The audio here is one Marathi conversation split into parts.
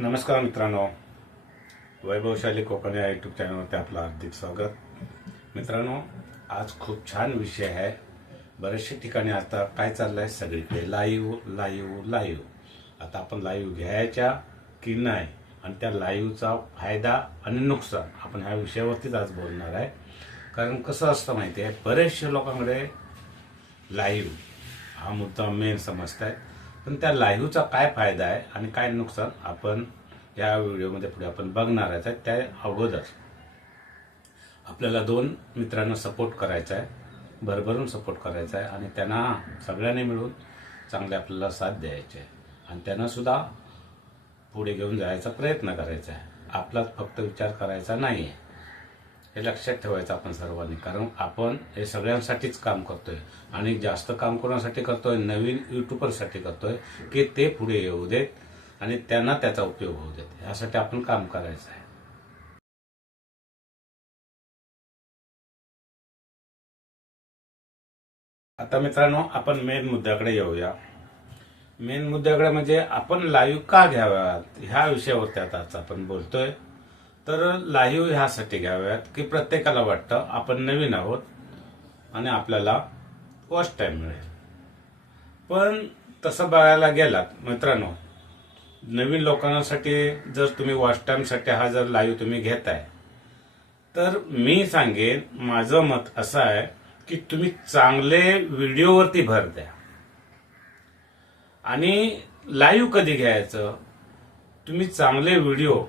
नमस्कार मित्रांनो. वैभवशाली कोकण या यूट्यूब चॅनलवरती आपलं हार्दिक स्वागत. मित्रांनो आज खूप छान विषय आहे. बरेचसे ठिकाणी आता काय चाललंय? सगळीकडे लाईव्ह लाईव्ह लाईव्ह आता आपण लाईव्ह घ्यायच्या की नाही? आणि त्या लाईव्हचा फायदा आणि नुकसान आपण ह्या विषयावरतीच आज बोलणार आहे. कारण कसं असतं माहिती आहे बरेचशे लोकांकडे लाईव्ह हा मुद्दा मेन समजत आहेत पण त्या लाईव्हचा काय फायदा आहे आणि काय नुकसान आपण या व्हिडिओमध्ये पुढे आपण बघणार आहे त्या अगोदर आपल्याला दोन मित्रांना सपोर्ट करायचा आहे भरभरून सपोर्ट करायचा आहे आणि त्यांना सगळ्यांनी मिळून चांगले आपल्याला साथ द्यायचे आहे. आणि त्यांनासुद्धा पुढे घेऊन जायचा प्रयत्न करायचा आहे. आपलाच फक्त विचार करायचा नाही आहे हे लक्षात ठेवायचं आपण सर्वांनी. कारण आपण हे सगळ्यांसाठीच काम करतोय. आणि जास्त काम कोणासाठी करतोय? नवीन युट्यूबरसाठी करतोय की ते पुढे येऊ देत आणि त्यांना त्याचा उपयोग होऊ देत. यासाठी आपण काम करायचं आहे. आता मित्रांनो आपण मेन मुद्द्याकडे येऊया. मेन मुद्द्याकडे म्हणजे आपण लाईव्ह का घ्याव्यात? ह्या विषयावरती आता आपण बोलतोय. तर लाईव्ह ह्यासाठी घ्याव्यात की प्रत्येकाला वाटतं आपण नवीन आहोत आणि आपल्याला वॉच टाईम मिळेल. पण तसं बघायला गेलात मित्रांनो नवीन लोकांसाठी जर तुम्ही वॉच टाईमसाठी हा जर लाईव्ह तुम्ही घेताय तर मी सांगेन माझं मत असं आहे की तुम्ही चांगले व्हिडिओवरती भर द्या. आणि लाईव्ह कधी घ्यायचं? तुम्ही चांगले व्हिडिओ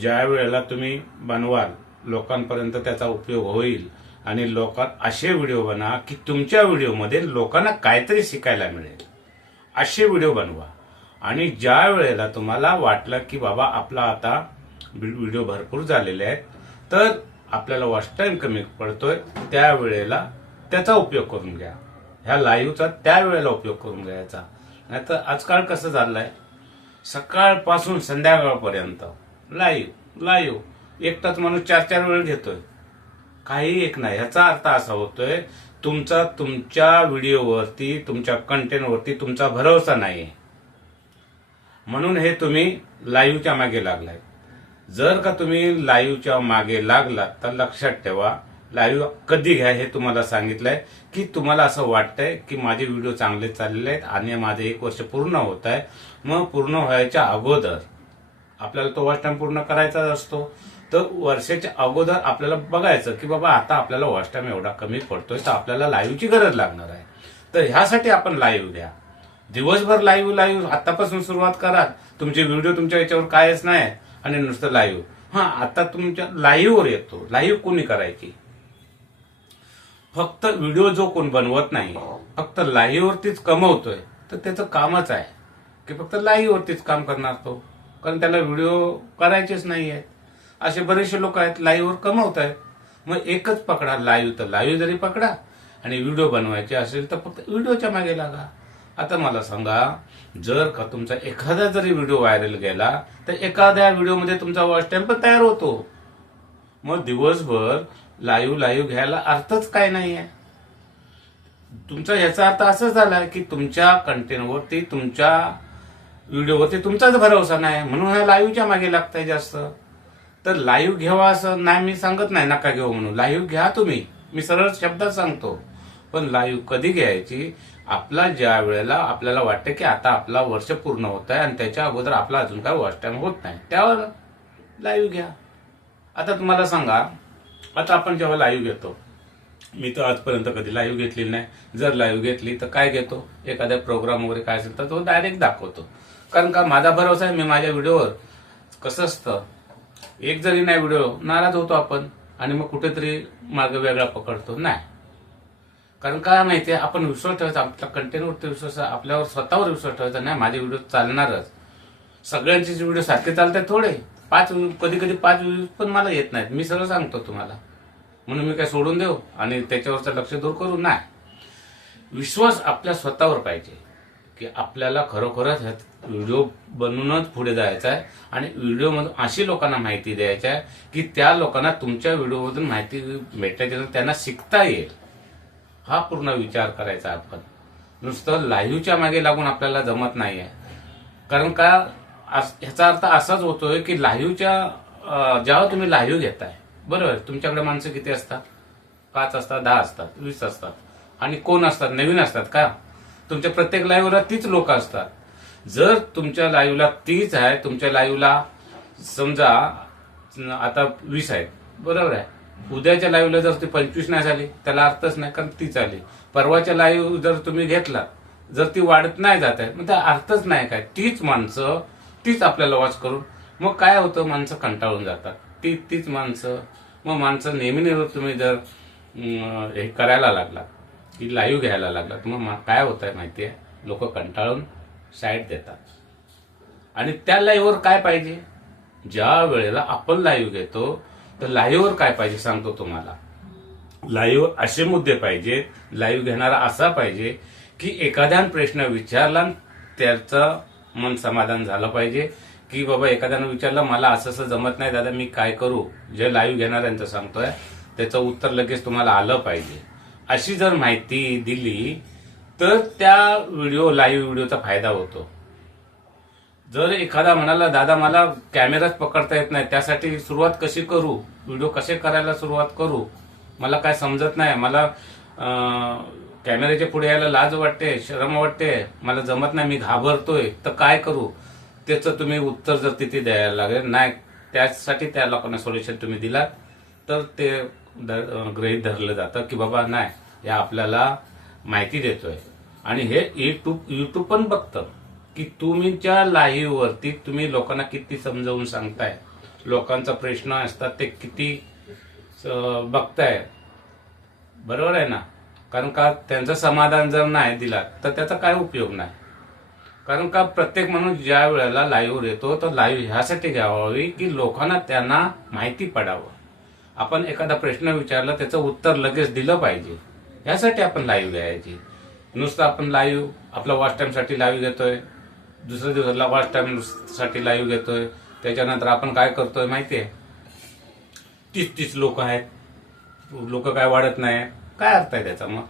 ज्या वेळेला तुम्ही बनवाल लोकांपर्यंत त्याचा उपयोग होईल आणि लोकां असे व्हिडिओ बना की तुमच्या व्हिडिओमध्ये लोकांना काहीतरी शिकायला मिळेल. असे व्हिडिओ बनवा. आणि ज्या वेळेला तुम्हाला वाटलं की बाबा आपला आता व्हिडिओ भरपूर झालेले आहेत तर आपल्याला वॉच टाईम कमी पडतोय त्या वेळेला त्याचा उपयोग करून घ्या. ह्या लाईव्हचा त्या वेळेला उपयोग करून घ्यायचा. नाहीतर आजकाल कसं चाललंय सकाळपासून संध्याकाळपर्यंत लाईव्ह लाईव्ह एकटाच माणूस चार चार वेळ घेतोय. काही एक नाही. ह्याचा अर्थ असा होतोय तुमचा तुमच्या व्हिडिओवरती तुमच्या कंटेंटवरती तुमचा भरोसा नाही म्हणून हे तुम्ही लाईव्हच्या मागे लागलाय. जर का तुम्ही लाईव्हच्या मागे लागलात तर लक्षात ठेवा लाईव्ह कधी घ्या हे तुम्हाला सांगितलंय की तुम्हाला असं वाटतंय की माझे व्हिडिओ चांगले चाललेले आहेत आणि माझे एक वर्ष पूर्ण होत आहे. मग पूर्ण व्हायच्या अगोदर आपल्याला तो वॉच टाईम पूर्ण करायचाच असतो. तर वर्षाच्या अगोदर आपल्याला बघायचं की बाबा आता आपल्याला वॉच टाइम एवढा कमी पडतोय तर आपल्याला लाईव्हची गरज लागणार आहे. तर ह्यासाठी आपण लाईव्ह घ्या. दिवसभर लाईव्ह लाईव्ह आतापासून सुरुवात करा. तुमचे व्हिडिओ तुमच्या याच्यावर कायच नाही आणि नुसतं लाईव्ह हा आता तुमच्या लाईव्हवर येतो. लाईव्ह कोणी करायची? फक्त व्हिडिओ जो कोण बनवत नाही फक्त लाईव्हवरतीच कमवतोय तर त्याचं कामच आहे. की फक्त लाईव्हवरतीच काम करणार तो. कारण त्याला व्हिडिओ करायचेच नाही आहेत असे बरेचसे लोक आहेत लाईव्हवर कमवत आहेत. मग एकच पकडा लाईव्ह तर लाईव्ह जरी पकडा आणि व्हिडिओ बनवायचे असेल तर फक्त व्हिडिओच्या मागे लागा. आता मला सांगा जर का तुमचा एखादा जरी व्हिडिओ व्हायरल गेला तर एखाद्या व्हिडिओमध्ये तुमचा वॉच टाइम पण तयार होतो. मग दिवसभर लाईव्ह लाईव्ह घ्यायला अर्थच काय आहे तुमचा याचा अर्थ असं झाला की तुमच्या कंटेंटवरती तुमच्या व्हिडिओवरती तुमचाच भरोसा नाही म्हणून ह्या लाईव्हच्या मागे लागताय जास्त. तर लाईव्ह घ्यावा असं नाही मी सांगत नाही नका घेऊ म्हणून. लाईव्ह घ्या तुम्ही. मी सरळ शब्दात सांगतो. पण लाईव्ह कधी घ्यायची? आपला ज्या वेळेला आपल्याला वाटतं की आता आपला वर्ष पूर्ण होत आहे आणि त्याच्या अगोदर आपला अजून काय वॉच टाईम होत नाही त्यावर लाईव्ह घ्या. आता तुम्हाला सांगा आता आपण जेव्हा लाईव्ह घेतो मी तर आजपर्यंत कधी लाईव्ह घेतलेली नाही. जर लाईव्ह घेतली तर काय घेतो? एखाद्या प्रोग्राम वगैरे काय असेल तर तो डायरेक्ट दाखवतो. कारण का माझा भरोसा आहे मी माझ्या व्हिडिओवर. कसं असतं? एक जरी नाही व्हिडिओ नाराज होतो आपण आणि मग कुठेतरी मार्ग वेगळा पकडतो. नाही. कारण काय माहितीये आपण विश्वास ठेवायचा आपल्या कंटेंटवरती विश्वास आपल्यावर स्वतःवर विश्वास ठेवायचा नाही माझे व्हिडिओ चालणारच. सगळ्यांचे व्हिडिओ सारखे चालतात थोडे. पाच कधी कधी पाच व्ह्यूज पण मला येत नाहीत. मी सगळं सांगतो तुम्हाला. म्हणून मी काय सोडून देऊ आणि त्याच्यावरचं लक्ष दूर करू? नाही. विश्वास आपल्या स्वतःवर पाहिजे. की आपल्याला खरोखरच ह्या व्हिडिओ बनवूनच पुढे जायचा आहे आणि व्हिडिओमधून अशी लोकांना माहिती द्यायची आहे की त्या लोकांना तुमच्या व्हिडिओमधून माहिती भेटायची त्यांना शिकता येईल. हा पूर्ण विचार करायचा आपण. नुसतं लाईव्हच्या मागे लागून आपल्याला जमत नाही आहे कारण का अस- ह्याचा अर्थ असाच होतोय की लाईव्हच्या जेव्हा तुम्ही लाईव्ह घेताय बरोबर तुमच्याकडे माणसं किती असतात? पाच असतात दहा असतात वीस असतात. आणि कोण असतात? नवीन असतात का? तुमच्या प्रत्येक लाईव्हला तीच लोक असतात. जर तुमच्या लाईव्हला तीच आहे तुमच्या लाईव्हला समजा आता वीस आहेत. बरोबर आहे. उद्याच्या लाईव्हला जर ती पंचवीस नाही झाली त्याला अर्थच नाही कारण तीच आली. परवाच्या लाईव्ह जर तुम्ही घेतला जर ती वाढत नाही जात आहे मग त्या अर्थच नाही काय. तीच माणसं तीच आपल्याला वॉच करून मग काय होतं? माणसं कंटाळून जातात. ती तीच माणसं. मग माणसं नेहमी नेहमी तुम्ही जर हे करायला लागला की लाईव्ह घ्यायला लागला मग काय होत आहे माहितीये? लोक कंटाळून साईड देतात. आणि त्या लाईव्हवर काय पाहिजे? ज्या वेळेला आपण लाईव्ह घेतो तर लाईव्हवर काय पाहिजे सांगतो तुम्हाला. लाईव्ह असे मुद्दे पाहिजे लाईव्ह घेणारा असा पाहिजे की एखाद्यानं प्रश्न विचारला त्याचं मन समाधान झालं पाहिजे की बाबा एखाद्यानं विचारलं मला असं असं जमत नाही दादा मी काय करू? जे लाईव्ह घेणाऱ्यांचं सांगतोय त्याचं उत्तर लगेच तुम्हाला आलं पाहिजे. अशी जर माहिती दिली तर त्या व्हिडिओ लाईव्ह व्हिडिओचा फायदा होतो. जर एखादा म्हणाला दादा मला कॅमेराच पकडता येत नाही त्यासाठी सुरुवात कशी करू? व्हिडिओ कसे करायला सुरुवात करू? मला काय समजत नाही. मला कॅमेऱ्याच्या पुढे यायला लाज वाटते शरम वाटते. मला जमत नाही मी घाबरतोय. तर काय करू? त्याचं तुम्ही उत्तर जर तिथे द्यायला लागेल नाही त्यासाठी त्या लोकांना सोल्युशन तुम्ही दिला तर ते दर गृहीत धरलं जातं की बाबा नाही हे आपल्याला माहिती देतोय. आणि हे युट्यूब युट्यूब पण बघतं की तुमच्या लाईव्हवरती तुम्ही लोकांना किती समजावून सांगताय. लोकांचा प्रश्न असतात ते किती बघताय. बरोबर आहे ना? कारण का त्यांचं समाधान जर नाही दिला तर त्याचा काय उपयोग नाही? कारण का प्रत्येक माणूस ज्या वेळेला लाईव्ह येतो तर लाईव्ह ह्यासाठी घ्यावी की लोकांना त्यांना माहिती पडावं. आपण एखादा प्रश्न विचारला त्याचं उत्तर लगेच दिलं पाहिजे. यासाठी आपण लाईव्ह घ्यायची नुसतं आपण लाईव्ह आपला वॉच टाईमसाठी लाईव्ह घेतोय. दुसऱ्या दिवसाला वॉच टाईमसाठी लाईव्ह घेतोय. त्याच्यानंतर आपण काय करतोय माहितीये? तीस तीस लोक आहेत. लोक काय वाढत नाही. काय अर्थ आहे त्याचा मग?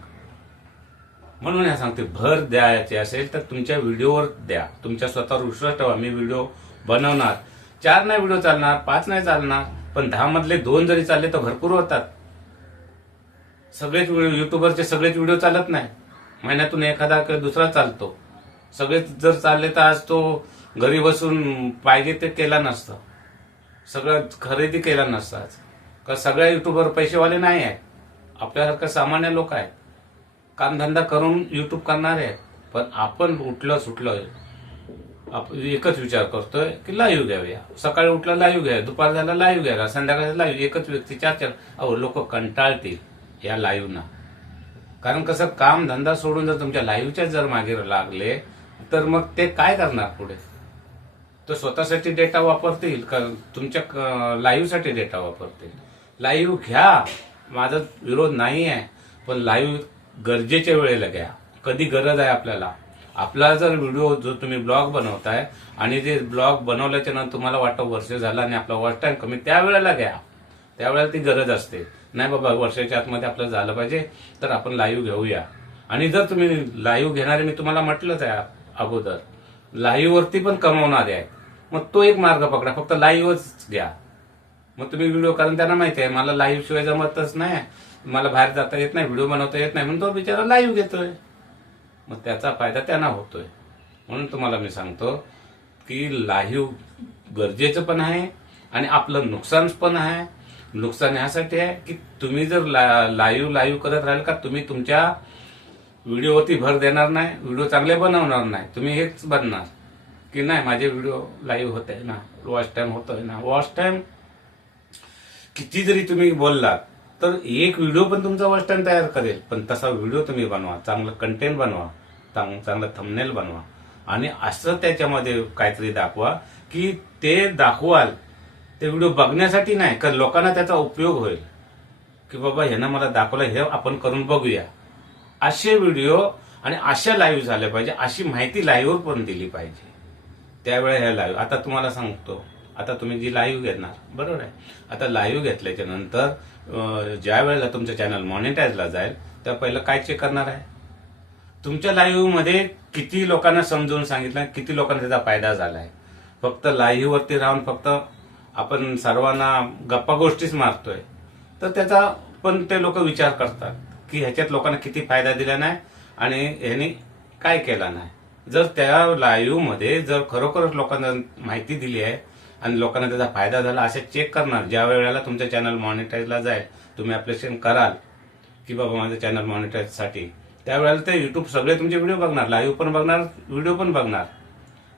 म्हणून हे सांगते भर द्यायचे असेल तर तुमच्या व्हिडिओवर द्या. तुमच्या स्वतःवर विश्वास ठेवा. मी व्हिडिओ बनवणार. चार नाही व्हिडिओ चालणार पाच नाही चालणार. पण दहा मधले दोन जरी चालले तर भरपूर होतात. सगळेच युट्यूबरचे सगळेच व्हिडिओ चालत नाही. महिन्यातून एखादा दुसरा चालतो. सगळेच जर चालले तर आज तो घरी बसून पाहिजे ते केला नसतं. सगळं खरेदी केला नसतं आज. कारण सगळ्या युट्यूबवर पैसेवाले नाही आहेत. आपल्यासारखं सामान्य लोक आहेत. कामधंदा करून युट्यूब करणारे आहेत. पण आपण उठलं सुटलं आपण एकच विचार करतोय की लाईव्ह घ्यावया सकाळी उठला लाईव्ह घ्या. दुपार झाला लाईव्ह घ्यायला संध्याकाळी लाईव्ह. एकच व्यक्ती चार चार. अहो लोक कंटाळतील या लाईव्हना. कारण कसं काम धंदा सोडून जर तुमच्या लाईव्हच्या जर मागे लागले तर मग ते काय करणार पुढे? तर स्वतःसाठी डेटा वापरतील का तुमच्या लाईव्हसाठी डेटा वापरतील? लाईव्ह घ्या. माझा विरोध नाही आहे पण लाईव्ह गरजेच्या वेळेला घ्या. कधी गरज आहे आपल्याला? आपला जर व्हिडिओ जो तुम्ही ब्लॉग बनवताय आणि ते ब्लॉग बनवल्याच्या नंतर तुम्हाला वाटतं वर्ष झालं आणि आपला वॉच टाइम कमी त्यावेळेला घ्या. त्यावेळेला ती गरज असते. नाही बाबा वर्षाच्या आतमध्ये आपलं झालं पाहिजे तर आपण लाईव्ह घेऊया. आणि जर तुम्ही लाईव्ह घेणारे मी तुम्हाला म्हटलंच आहे अगोदर लाईव्हवरती पण कमवणारे आहेत. मग तो एक मार्ग पकडा फक्त लाईव्हच घ्या. मग तुम्ही व्हिडिओ कारण त्यांना माहिती आहे मला लाईव्ह शिवाय जमतच नाही. मला बाहेर जाता येत नाही व्हिडिओ बनवता येत नाही म्हणून तो बिचारा लाईव्ह घेतोय. मग त्याचा फायदा त्यांना होतोय. म्हणून तुम्हाला मी सांगतो की लाईव्ह गरजेचं पण आहे आणि आपलं नुकसान पण आहे. नुकसान ह्यासाठी आहे की तुम्ही जर लाईव्ह लाईव्ह करत राहिल का तुम्ही तुमच्या व्हिडिओवरती भर देणार नाही व्हिडिओ चांगले बनवणार नाही. तुम्ही हेच बनणार. की नाही माझे व्हिडिओ लाईव्ह होत आहे ना वॉच टाईम होतोय ना. वॉच टाईम किती जरी तुम्ही बोललात तर एक व्हिडिओ पण तुमचा वॉच टाइम तयार करेल. पण तसा व्हिडिओ तुम्ही बनवा. चांगलं कंटेंट बनवा. चांगलं थंबनेल बनवा. आणि असं त्याच्यामध्ये काहीतरी दाखवा की ते दाखवाल. ते व्हिडिओ बघण्यासाठी नाही कारण लोकांना त्याचा उपयोग होईल. की बाबा ह्यानं मला दाखवलं हे आपण करून बघूया. असे व्हिडिओ आणि अशा लाईव्ह झाल्या पाहिजे अशी माहिती लाईव्हवर पण दिली पाहिजे. त्यावेळे ह्या लाईव्ह आता तुम्हाला सांगतो. आता तुम्ही जी लाईव्ह घेणार बरोबर आहे? आता लाईव्ह घेतल्याच्या नंतर ज्या वेळेला तुमचं चॅनल मॉनिटाईजला जाईल त्या पहिलं काय चेक करणार आहे? तुमच्या लाईव्हमध्ये किती लोकांना समजून सांगितलं किती लोकांना त्याचा फायदा झाला आहे फक्त लाईव्हवरती राहून फक्त आपण सर्वांना गप्पा गोष्टीच मारतोय. तर त्याचा पण ते लोक विचार करतात की ह्याच्यात लोकांना किती फायदा दिला नाही आणि ह्याने काय केला नाही. जर त्या लाईव्हमध्ये जर खरोखरच लोकांना माहिती दिली आहे आणि लोकांना त्याचा फायदा झाला असे चेक करणार. ज्या वेळेला तुमचं चॅनल मॉनिटाईजला जाईल तुम्ही ॲप्लिकेशन कराल की बाबा माझं चॅनल मॉनिटाईजसाठी त्यावेळेला ते युट्यूब सगळे तुमचे व्हिडिओ बघणार लाईव्ह पण बघणार व्हिडिओ पण बघणार.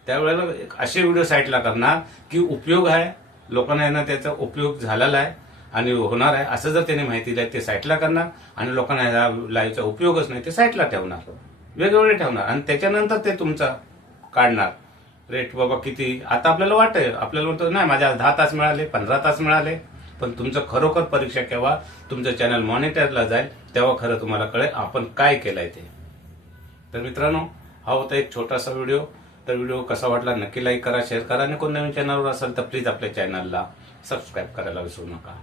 त्यावेळेला असे व्हिडिओ साईटला करणार की उपयोग आहे लोकांना यांना त्याचा उपयोग झालेला आहे आणि होणार आहे. असं जर त्याने माहिती दिली ते साईटला करणार आणि लोकांना या लाईव्हचा उपयोगच नाही ते साईटला ठेवणार. वेगवेगळे ठेवणार आणि त्याच्यानंतर ते तुमचा काढणार. रेट बाबा किती? आता आपल्याला वाटेल आपल्याला म्हणतो नाही माझ्या दहा तास मिळाले पंधरा तास मिळाले. पण तुमचं खरोखर परीक्षा केव्हा तुमचं चॅनल मॉनिटरला जाईल तेव्हा खरं तुम्हाला कळेल आपण काय केलंय ते. तर मित्रांनो हा होता एक छोटासा व्हिडिओ तर व्हिडिओ कसा वाटला नक्की लाईक करा शेअर करा. आणि कोण नवीन चॅनलवर असेल तर प्लीज आपल्या चॅनलला सबस्क्राईब करायला विसरू नका.